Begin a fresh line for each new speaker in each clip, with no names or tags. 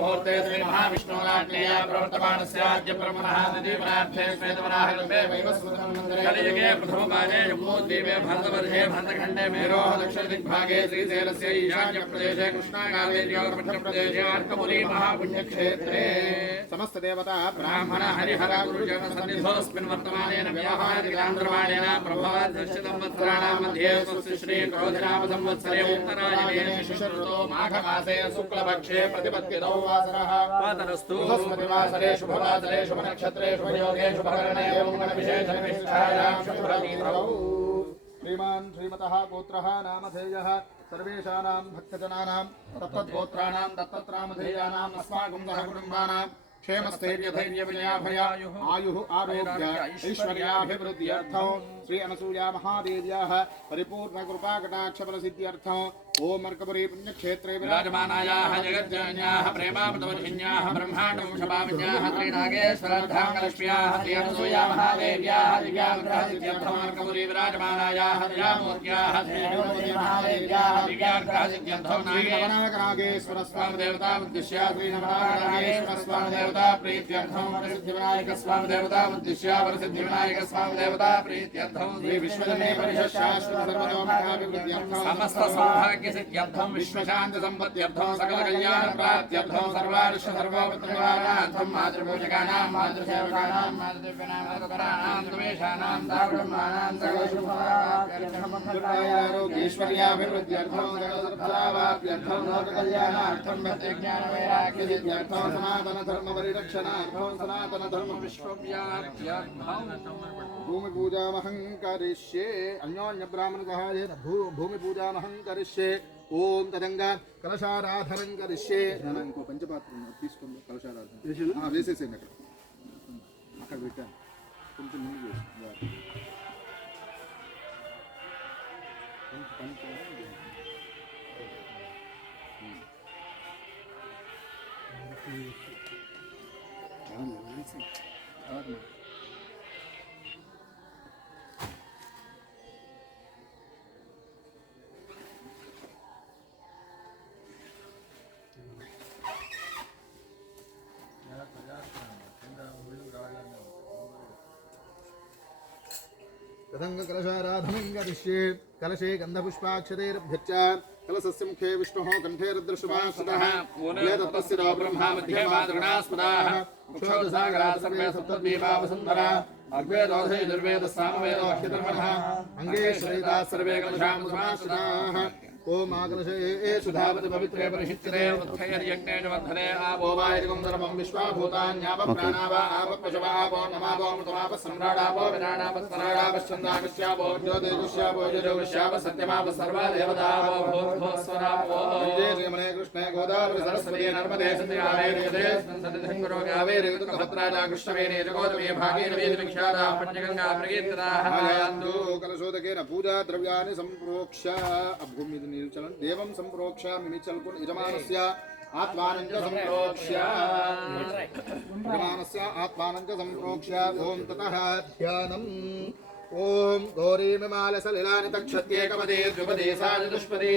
मुहूर्ते श्री महाविष्णुराज्ञया प्रवर्तमानस्याद्य ब्रह्मणः नदीवनार्थे श्वेतवराहकल्पे वैवस्वतमं मन्दिरे। कलियुगे प्रथमपादे जम्मूद्वीपे भारतवर्षे भारतखण्डे मेरोः दक्षिणदिग्भागे श्रीशैलस्य ईशान्यप्रदेशे कृष्णाकावेर्योगमध्यप्रदेशे अर्कपुरी महापुण्यक्षेत्रे। समस्त देवता ब्राह्मण हरिहर गुरुजन सन्निधोऽस्मिन् वर्तमानेन व्याहारिकान्तर्वाणेन प्रभवादर्श मध्ये स्वस्य श्री क्रोधनाम संवत्सरे उत्तरायणे शिशुऋतो माघमासे शुक्लपक्षे प्रतिपत्तितौ वासरः
पातरस्तु
बृहस्पतिवासरे शुभवासरे शुभनक्षत्रे शुभयोगे शुभकरणे मङ्गलविशेषनिष्ठायां शुभरात्रित्रौ श्रीमान् श्रीमतः गोत्रः नामधेयः। सर्वेषाणां भक्तजनानां तत्तद्गोत्राणां दत्तत्रामधेयानाम् अस्माकं सह कुटुम्बानां क्षेमस्थैर्यधैर्यविजयाभयायुः आयुः आरोग्य ऐश्वर्याभिवृद्ध्यर्थं। श्री अनसूया महादेव्याः परिपूर्णकृपाकटाक्षफलसिद्ध्यर्थम् ॐ अर्कपुरी पुण्यक्षेत्रे विराजमानायाः जगज्जनन्याः प्रेमामृतवर्षिण्याः ब्रह्माण्डं शपाविन्याः श्रीनागेश्वरधामलक्ष्म्याः श्री अनसूया महादेव्याः दिव्याग्रहसिद्ध्यर्थमर्कपुरी विराजमानायाः दयामूर्त्याः श्रीमहादेव्याः दिव्याग्रहसिद्ध्यर्थं नागेश्वर स्वामी देवता उद्दिश्य श्रीनवनागेश्वर स्वामी देवता प्रीत्यर्थं स्वामी देवता సమస్త సౌభాగ్య సిద్ధ్యర్థం విశ్వశాంతి సంపత్త్యర్థం సకల కళ్యాణ ప్రాప్త్యర్థం సర్వార్ష సర్వపుత్రకానార్థం
మాతృపోషకానాం మాతృసేవకానాం మాతృదివ్యనామాతుకరాణాం
ద్వేషానాం దాగుణమానాం సకలశుభారోగ్యేశ్వర్యాభివృద్ధ్యర్థం సకలసుఫలావాప్యర్థం లోకకళ్యాణార్థం భక్తిజ్ఞానవైరాగ్య సిద్ధ్యర్థం సనాతన ధర్మ పరిరక్షణార్థం సనాతన ధర్మ విశ్వవ్యాప్త్యర్థం భూమి పూజామహం लोककल्याणार्थं भक्तिज्ञानवैराग्यसिद्ध्यर्थं सनातनधर्मपरिरक्षणार्थं सनातनधर्मविश्वव्याप्त्यर्थं भूमि पूजामहं करिष्ये अन्योन्य ब्राह्मण सहाय भू भूमि पूजामहं करिष्ये ఓం తదంగా కలశారాధనం కరిష్యే ఇంకో పంచపాత్ర తీసుకోండి కలశారాధన ఆ, వేసేసేయండి అక్కడ అక్కడ పెట్టాను కొంచెం ముందు వేసి करिष्ये कलशे गन्धपुष्पाक्षतेरभ्यच्च कलशस्य मुखे विष्णुः कण्ठे रुद्रशुभास्तः मूले नो ब्रह्मा मध्ये मातृणास्पदाः क्षोदसागरात् सर्वे सप्तद्वीपा वसुन्धरा अग्वेदोधे निर्वेदः सामवेदोह्यधर्मणः अङ्गे श्रेताः सर्वे कलशां समाश्रिताः ओम आकलशे सुधावति पवित्रे परिशिच्यते उत्थैर्यज्ञे च वर्धने आवो वायिकं धर्मं विश्वाभूतान्याप प्राणाव आप पशव आपो नमावो मृतमाप सम्राडापो विराणाप स्तराडाप छन्दाकस्यापो ज्योतिषुष्यापो यजुर्विष्याप सत्यमाप सर्वा देवतापो भूर्भुवस्वरापो वंदे श्रीमणे कृष्णे गोदावरि सरस्वती नर्मदे सति आवेर्यते सन्धरो गावेर् भद्राजा कृष्णवेणे जगोदमे भागीरवे विख्याता पञ्चगङ्गा प्रकीर्तिताः आयान्तु कलशोदकेन पूजा द्रव्याणि सम्प्रोक्ष्य। अभूमि निचलन देवं सम्प्रोक्ष्यामि निचल्कुन यजमानस्य आत्मानं च सम्प्रोक्ष्य। यजमानस्य आत्मानं च सम्प्रोक्ष्य। ॐ ततः ध्यानम्। ॐ गौरीमिमालसलिलानि तक्षत्येकपदे द्विपदे सा चतुष्पदे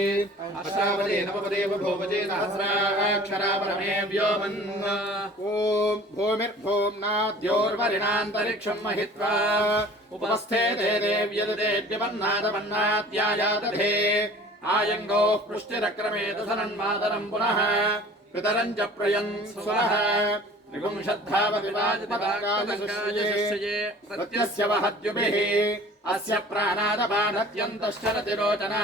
अष्टापदे नवपदे बभूवजे सहस्राक्षरा परमे व्योमन्। ॐ भूमिर्भूम्नाद्योर्वरिणान्तरिक्षं महित्वा। उपस्थे ते आयङ्गोः पृष्टिरक्रमे दधनन्मातरम् पुनः पितरम् च प्रयन् स्वरः। निगुंशद्धावतिवाजितवाकादशये प्रत्यस्य वहद्युभिः अस्य प्राणादबाणत्यन्तश्चरति रोचनः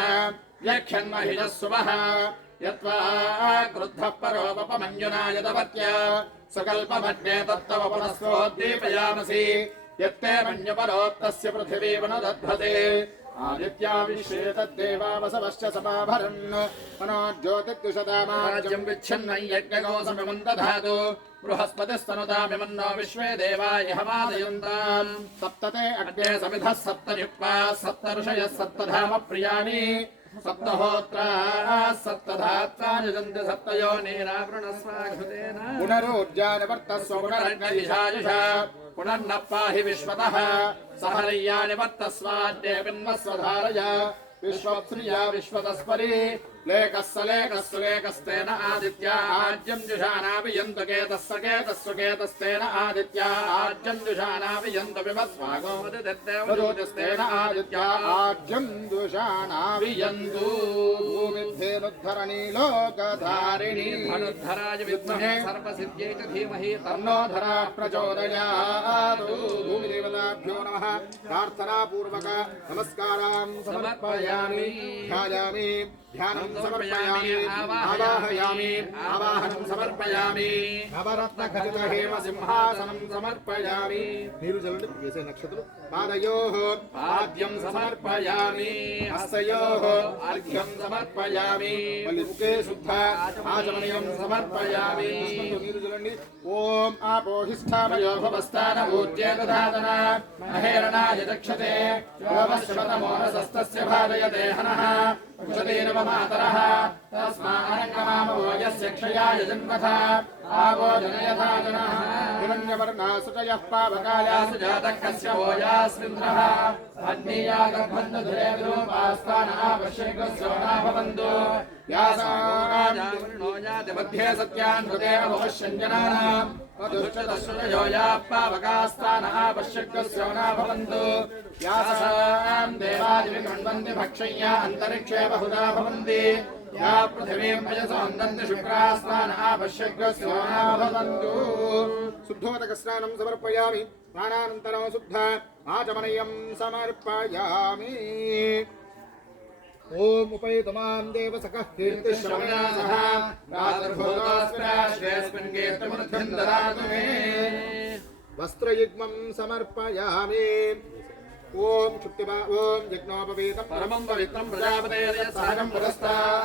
यक्षन्महिषः सुवः। यत्त्वा क्रुद्धः परोपमञ्जुना यदवत्या सकल्पमग्ने तत्तव पुनस्वोद्दीपयामसि यत्ते मन्यपरोक्तस्य पृथिवी वनदध्वते आदित्या विश्वे तद्देवा वसवश्च समाभरन् मनोज्योतिर्दुषदामाज्यम् विच्छिन्न यज्ञकोसमिमम् दधातु बृहस्पतिस्तनुतामिमन्नो विश्वे देवा यहमादयन्ताम् सप्तते अग्ने समिधः सप्तयुक्ता सप्त ऋषयः सप्तधाम प्रियाणि सप्तहोत्राः सप्तधात्रा यजन्ति सप्तयोनीरावृणस्वाघृतेन पुनरोज्जानिवर्तस्व पुनरग्निशायुषा पुनर्नः पाहि विश्वतः सहरय्यानि वर्तस्वाद्ये पिन्वस्वधारय विश्वप्रिया विश्वतस्परि लेकस्सलेकस्सुलेकस्तेन आदित्या आज्यं जुषाणाभियन्तु केतस्य केतस्सु केतस्तेन आदित्या आज्यं जुषाणाभियन्तु विमस्वागो मदिदेवजोतिस्तेन आदित्या
भूमिद्धेनुद्धरणि लोकधारिणी
धनुद्धराय विद्महे सर्वसिद्ध्यै च धीमहि
तन्नो धरा प्रचोदयात्। भूमिदेवताभ्यो नमः। प्रार्थनापूर्वक नमस्कारां समर्पयामि। ध्यायामि। ध्यानं समर्पयामि। आवाहयामि। आवाहनं समर्पयामि। नवरत्नखचितहेम सिंहासनं समर्पयामि वेसे पादयोः पाद्यं समर्पयामि। हस्तयोः अर्घ्यं समर्पयामि। मुखे शुद्ध आचमनीयं समर्पयामि। आपोहिष्ठामयो
भवस्तान महेरणाय दक्षते यस्य क्षयाय जन्मथा आवो जनयथा जनः
हिरण्यवर्णासुतयः
पावकायासु जातः कस्य भोजास्मिन्द्रः अग्नियागभन्धुरेन्द्रोपास्तानावश्यकस्यो न भवन्तु मध्ये सत्यान् हृदय भवश्यञ्जनानाम् पावकास्तानः पश्यकस्यो न भवन्तु यासाम् देवादिविगृण्वन्ति भक्षय्या अन्तरिक्षे बहुधा भवन्ति या पृथिवीं
पयसहन्दन्ति शुक्रास्नानापश्यग्रस्योनाभवन्तु शुद्धोदकस्नानं समर्पयामि स्नानानन्तरं शुद्ध आचमनीयं समर्पयामि।
ॐ ददातु मे समर्पयामि।
ॐ शुक्तिमा ॐ प्रजापते सहजं पुरस्तात्।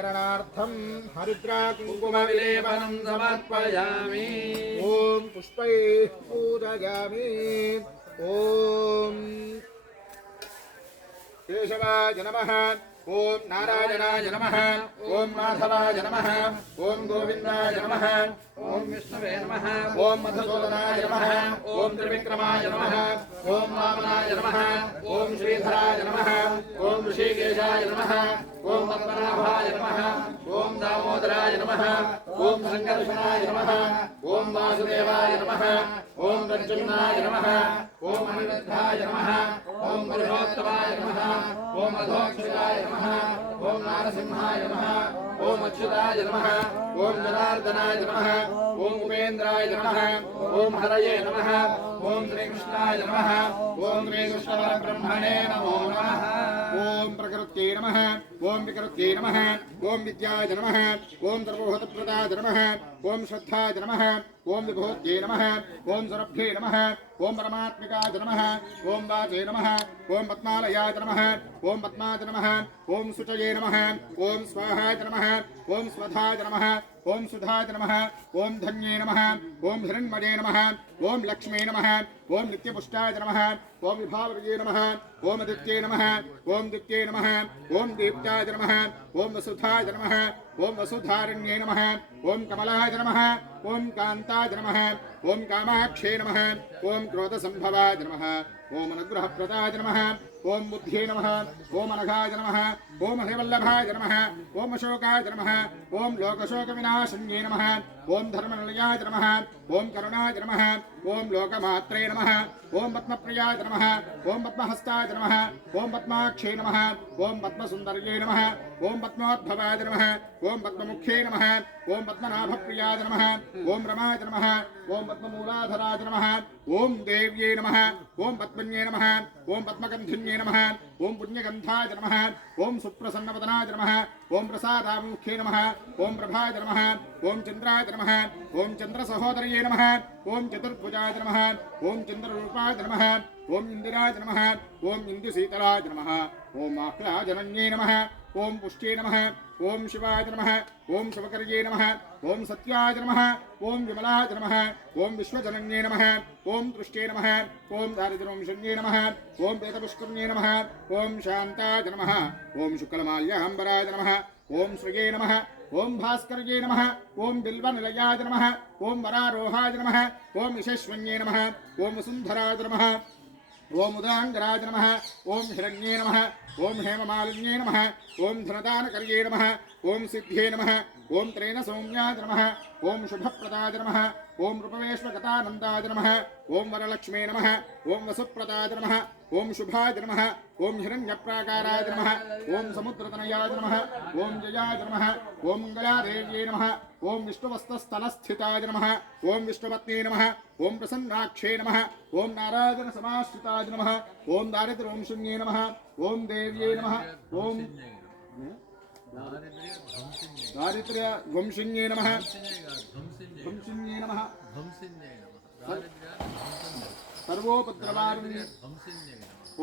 चरणार्थं हरिद्राकुङ्कुमविलेपनं समर्पयामि ॐ पुष्पैः पूजयामि ॐ केशवाय
नमः ॐ नारायणाय नमः
ॐ माधवाय नमः ॐ गोविन्दाय नमः
ॐ विष्णवे
नमः
ॐ मधुसूदनाय
नमः ॐ त्रिविक्रमाय नमः ॐ वामनाय नमः ॐ
श्रीधराय नमः ॐ
ऋषिकेशाय नमः
ఓం
పద్మనాభాయ నమ ఓం దామోదరాయ నమ ఓం సంకర్షణాయ నమ ఓం వాసుదేవాయ నమ ఓం ప్రద్యుమ్నాయ నమ ఓం అనిరుద్ధాయ నమ ఓం పురుషోత్తమాయ నమ ఓం అధోక్షితాయ నమ ఓం నారసింహాయ నమ ఓం అచ్యుతాయ నమ ఓం జనార్దనాయ నమ ఓం ఉపేంద్రాయ నమ ఓం హరయే నమ ఓం శ్రీకృష్ణాయ నమ ఓం శ్రీకృష్ణ పరబ్రహ్మణే నమో నమ
ఓం ప్రకృత్యై నమ ఓం వికృత్యై నమ ఓం విద్యాయ నమ ఓం సర్వోహతప్రదాయ నమ ఓం శ్రద్ధాయ నమ ఓం విభూత్యై నమ ఓం సురభ్యై నమ ఓం పరమాత్మికాయ నమ ఓం వాచే నమ ఓం పద్మాలయాయ నమ ఓం పద్మాయ నమ ఓం శుచయే నమ ఓం స్వాహాయ నమ ఓం స్వధాయ నమ ఓం సుధాయ నమ ఓం ధన్యే నమ ఓం హిరణ్మయే నమ ओम लक्ष्मी नम ओं नित्यपुष्टाय नम ओं विभावये नम ओम आदित्ये नम ओं दित्ये नम ओम दीप्ताय नम ओं वसुधाय जन्म ओम वसुधारण्ये नम ओम कमलाय नम ओम कांताय नम ओम कामाक्षे नम ओं क्रोधसंभवाय नम अनुग्रह अनुग्रहप्रदाय नम ओम बुद्धे नम ओं अनघाय नम ओं हरिवल्लभाय नम ओम अशोकाय ओम लोकशोक लोकशोकविनाशन्ये नम ఓం ధర్మనిలయాయ నమ. ఓం కరుణాయ నమ. ఓం లోకమాత్రే నమ ఓం పద్మప్రియాయ నమ ఓం పద్మహస్తాయ నమ ఓం పద్మాక్షే నమ ఓం పద్మసుందర్యే నమ ఓం పద్మోద్భవాయ నమ ఓం పద్మముఖ్యే నమ ఓం పద్మనాభప్రియాయ నమ ఓం రమాయ నమ ఓం పద్మమూలాధరాయ నమ ఓం దేవ్యే నమ ఓం పద్మన్యే నమ ఓం పద్మగంధిన్యే నమ ఓం పుణ్యగంధాయ నమ ఓం సుప్రసన్నవదనాయ నమ ఓం ప్రసాదాముఖ్యే నమ ఓం ప్రభాయ నమ ఓం చంద్రాయ నమ ఓం చంద్రసహోదర్యే నమ ఓం చతుర్భుజాయ నమ ఓం చంద్రరూపాయ నమ ఓం ఇందిరాయ నమ ఓం ఇందుశీతలాయ నమ ఓం ఆహ్లాజనన్యే నమ ఓం పుష్ట్యే నమ ఓం శివాయ నమ ఓం శివకర్యే నమ ఓం సత్యాయ నమ ఓం విమలాయ నమ ఓం విశ్వజనన్యే నమ ఓం దృష్ట్యే నమ ఓం దారిద్రవంశన్యే నమ ఓం వేదపుష్కర్ణ్యే నమ ఓం శాంతాయ నమ ఓం శుక్లమాల్యాంబరాయ నమ ఓం శ్రియే నమ ఓం భాస్కర్యే నమ ఓం బిల్వనిలయాయ నమ ఓం వరారోహాయ నమ ఓం యశస్వన్యే నమ ఓం వసుంధరాయ నమ ఓం ఉదాంగరాజ నమ ఓం హిరణ్యే నమ ఓం హేమమాలిన్యే నమ ఓం ధనదానకర్యే నమ ఓం సిద్ధ్యే నమ ఓం త్రేణ సౌమ్యాయ నమ ఓం శుభప్రదాయ నమ ఓం రూపవేశ్వగతానందాయ నమ ఓం వరలక్ష్మే నమ ఓం వసుప్రదాయ నమ ఓం శుభాయ నమ ఓం హిరణ్యప్రాకారాయ నమ ఓం సముద్రతనయాయ నమ ఓం జయాయ నమ ఓం మంగళాదేవ్యే నమ ఓం విష్ణువస్తస్థలస్థితాయ నమ ఓం విష్ణుపత్నే నమ ఓం ప్రసన్నాక్షే నమ ఓం నారాయణ సమాశ్రితాయ నమ ఓం దారిద్ర్యంశున్యే నమ ఓం దేవ్యే నమ ఓం దారిద్ర్య వంశిన్యే నమ వంశిన్యే నమ సర్వోపద్రవారుణ్య.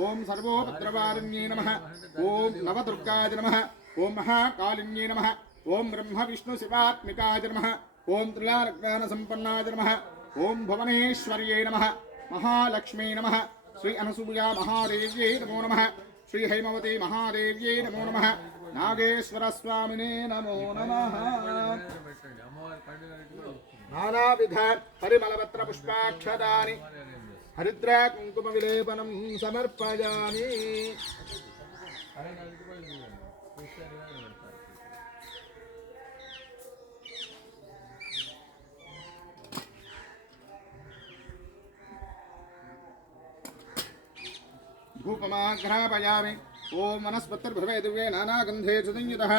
ఓం సర్వోపద్రవారుణ్యే నమ. ఓం నవదుర్గాయ నమ. ఓం మహాకాళిన్యే నమ. ఓం బ్రహ్మ విష్ణు శివాత్మికాయ నమ. ఓం త్రిలాజ్ఞాన సంపన్నాయ నమ. ఓం భువనేశ్వర్యే నమ. మహాలక్ష్మీ నమ. శ్రీ అనసూయ మహాదేవ్యై నమో నమ. శ్రీ హైమవతి మహాదేవ్యై నమో నమ. నాగేశ్వర స్వామినే నమో నమ. నానావిధ పరిమళపత్ర పుష్పాక్షదాని हरिद्रा कुङ्कुमविलेपनं समर्पयामि। धूपमाघ्रापयामि। ॐ वनस्पतिर्भवे दिव्ये नानागन्धे सुसंयुतः।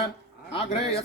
आघ्रे यः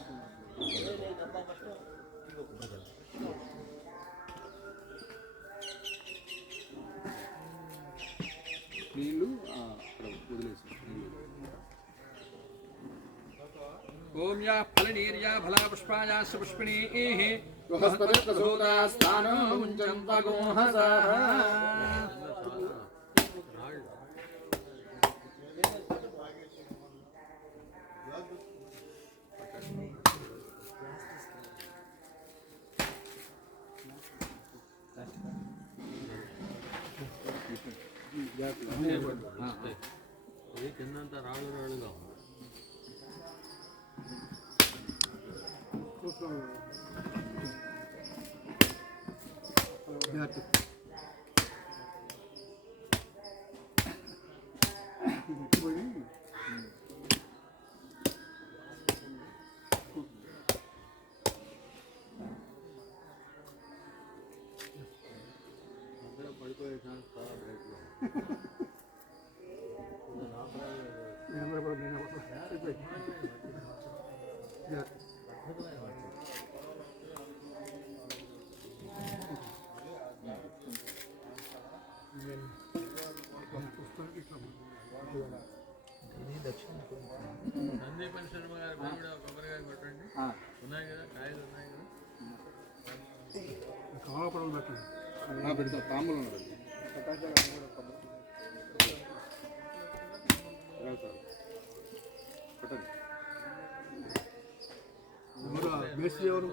నీళ్ళు అక్కడ వదిలేసి
ఓం యా ఫలనీర్యా ఫలా పుష్పాయాస్య పుష్పిణీః
బృహస్పతిర్కసూదాస్థానం ముంచంపగోహసః
కిందంతా Tamam. Yaptık. సందీపన్ శర్మ గారు కూడా కొబ్బరికాయ కొట్టండి. ఉన్నాయి కదా కాయలు ఉన్నాయి కదా.
పెడతా తాంబూలం ఉన్నది. పెట్టండి.
ఎవరు మేస్త్రి ఎవరు?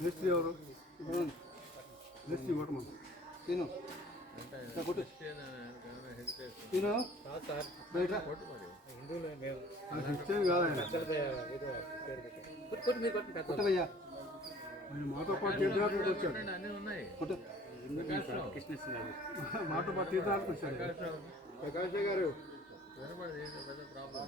మేస్త్రి ఎవరు? మేస్త్రి కొట్టమా తిను. కొట్టు. తిను బయట అది సిస్టమ్ కాదు ఆయన. కొట్టవయ్యా ఆయన మాతో పాటు తీర్థయాత్రకు వచ్చాడు
అన్నీ ఉన్నాయి
కొట్టు
ప్రకాశం
మాతో పాటు తీర్థయాత్రకు వచ్చాడు
ప్రకాష్ గారు
వినపడదు ఏంటో పెద్ద ప్రాబ్లం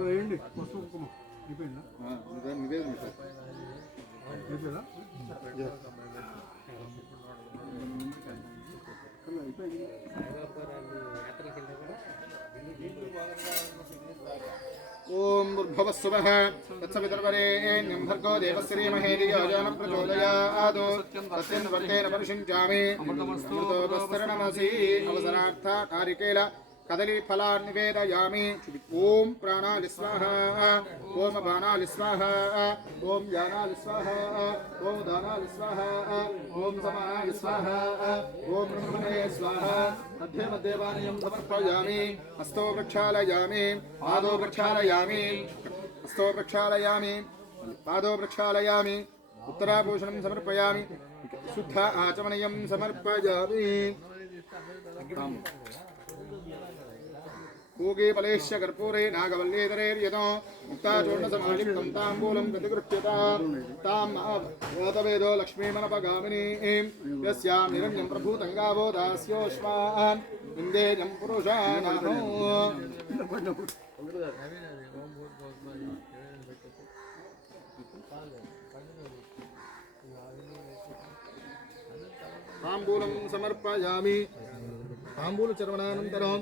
వేయండి. పసుపు కుమ అయిపోయిందా?
నివేదన
అయిపోయిందా? అయిపోయింది
ఓం భర్భవస్సువ తత్సవితర్వరేణ్యం భర్గో సత్యం వర్తేన పరిషించామి అవసరార్థ కారికేల. कदलीफलान् निवेदयामि ॐ प्राणालि स्वाहा। ॐ स्वाहा। ॐ यानालि स्वाहा। ॐ दानालि स्वाहा। ॐ समानालि स्वाहा। ॐ ब्रह्मणे स्वाहा। मध्ये मध्ये पानीयं समर्पयामि। हस्तो प्रक्षालयामि। पादो प्रक्षालयामि। हस्तो प्रक्षालयामि। पादो प्रक्षालयामि। उत्तराभूषणं समर्पयामि। शुद्ध आचमनीयं समर्पयामि। पूगे फलेश्च कर्पूरे नागवल्लीधरेर्यतो मुक्ताचूर्णसमालिप्तं ताम्बूलं प्रतिगृह्यता ताम् वातवेदो लक्ष्मीमनपगामिनीं यस्यां निरञ्जं प्रभूतङ्गावो दास्योश्वान् इन्देजं पुरुषाणानो ताम्बूलं समर्पयामि ताम्बूलचर्वणानन्तरं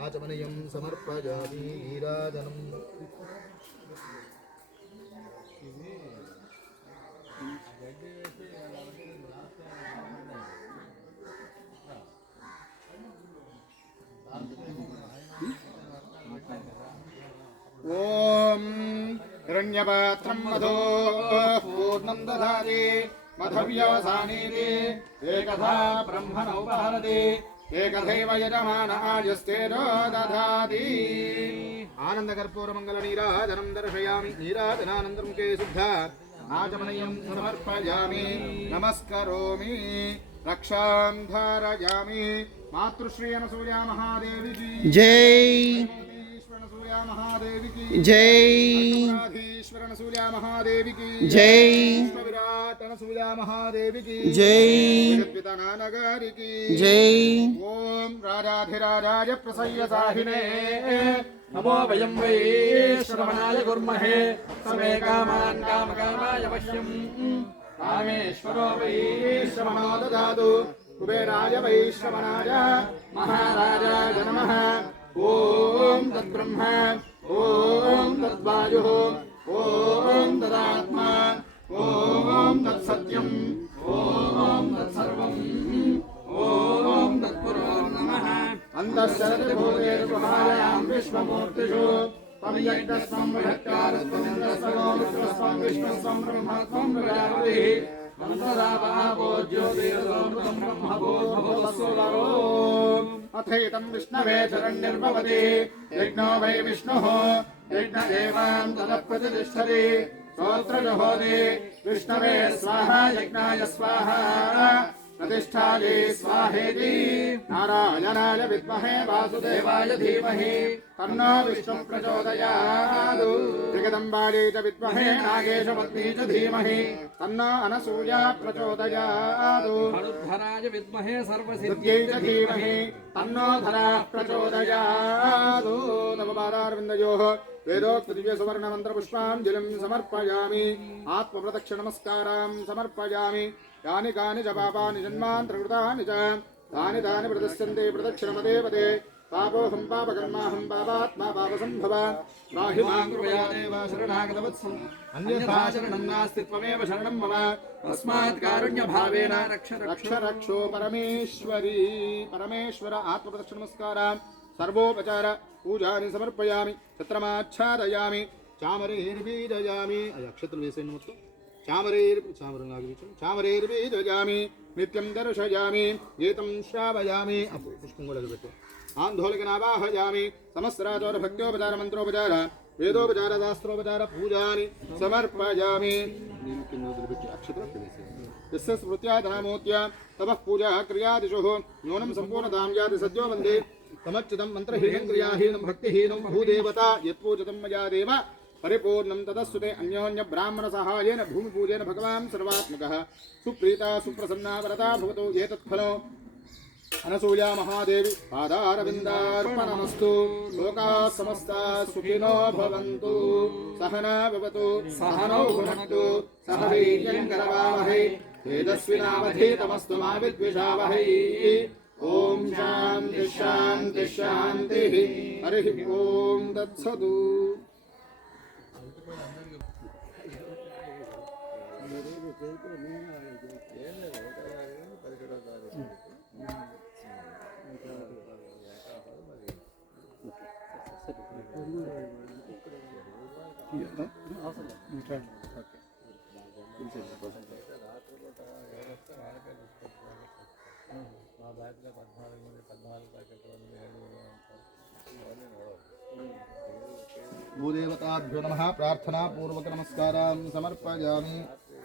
आचमनीयं समर्पयामि नीराजनम् ॐ हिरण्यपात्रं मधो पूर्णं दधाति मधव्यवसानीति एकधा एकथैव यजमान आयुस्तेजो दधाति आनन्दकर्पूरमङ्गलनीराजनं दर्शयामि नीराजनानन्दं के शुद्ध आचमनीयं समर्पयामि नमस्करोमि रक्षां धारयामि मातृश्री अनसूया महादेवी की
जय
ईश्वर सूर्या महादेवी की
जय।
सूर्या महादेवी की
जय।
विराट सूर्या महादेवी की
जय।
नगरी की
जय।
ओम राजाधिराजाय साहिने
नमो वयं वै श्रवणाय कुर्महे समे कामान् कामकामाय पश्यम् कामेश्वरो वै
श्रवणो ददातु। कुबेराय वैश्रवणाय महाराजाय नमः। ओम तद्ब्रह्म ओम तद्वायुः ओम तदात्मा ओम तत्सत्यम् ओम तत्सर्वम् ओम तत्पुरो नमः अन्तःशरतिभूतेर्गुहायां विश्वमूर्तिषु त्वं यज्ञस्त्वं बृहत्कारस्त्वमिन्द्रस्त्वो विश्वस्त्वं विश्वस्त्वं ब्रह्मत्वं प्रजापतिः अथैतं विष्णवे शरण्यर्भवति यज्ञो वै विष्णुः। यज्ञ एवाम् तदः प्रतिष्ठति स्तोत्रजुहोति विष्णवे स्वाहा यज्ञाय स्वाहा। प्रतिष्ठाले स्वाहेति नारायणाय विद्महे वासुदेवाय धीमहि तन्नो विष्णुः प्रचोदयात् जगदम्बायै च विद्महे नागेशपत्नी च धीमहि तन्नो अनसूया प्रचोदयात्
धराय विद्महे
सत्यै च धीमहि तन्नो धरा प्रचोदयात् नवपादारविन्दयोः वेदोक्तदिव्यसुवर्णमन्त्रपुष्पाञ्जलिं समर्पयामि आत्मप्रदक्षिणमस्कारां समर्पयामि యాని కాని చ పాపాని జన్మాన్ ప్రకృతాని చ. తాని తాని ప్రదశ్యంతే ప్రదక్షిణమదే పదే పాపోహం పాపకర్మాహం పాపాత్మా పాపసంభవ. నాహి మాం కృపయా దేవ శరణాగతవత్సం. అన్యథా శరణం నాస్తి త్వమేవ శరణం
మమ. తస్మాత్ కారుణ్య
భావేన రక్ష. రక్ష రక్షో పరమేశ్వరి. పరమేశ్వర ఆత్మప్రదక్ష నమస్కారం సర్వోపచార పూజాని సమర్పయామి. ఛత్రమాచ్ఛాదయామి. చామరిర్వీజయామి అక్షత్రం వేసేయండి మొత్తం. चामरेर् चामरनागवीचं चामरेर्बीजयामि नित्यं दर्शयामि गीतं श्रावयामि। अपु पूजा क्रियादिषुः, न्यूनं सम्पूर्णतां याति सद्यो वंदे। तमच्युतं मन्त्रहीनं क्रियाहीनं भक्तिहीनं भूदेवता, यत्पूजितं मया देव। परिपूर्णं तदस्सुते अन्योन्यब्राह्मणसहायेन भूमिपूजेन भगवान् सर्वात्मकः। सुप्रीता, सुप्रसन्ना वरदा भवतु एतत्फलो अनसूया महादेवी, पादारविन्दार्पणमस्तु। लोकाः समस्ताः सुखिनो भवन्तु। सहना भवतु, सहनौ भुनक्तु। सह वीर्यं करवावहै तेजस्विनावधीतमस्तु मा विद्विषावहै। ॐ शान्ति, शान्तिः हरिः ॐ भूदेवताभ्यो नमः समर्पयामि। प्रसादं पुष्पायाश्च पुष्पिणीः प्रतिप्रसोदास्तानो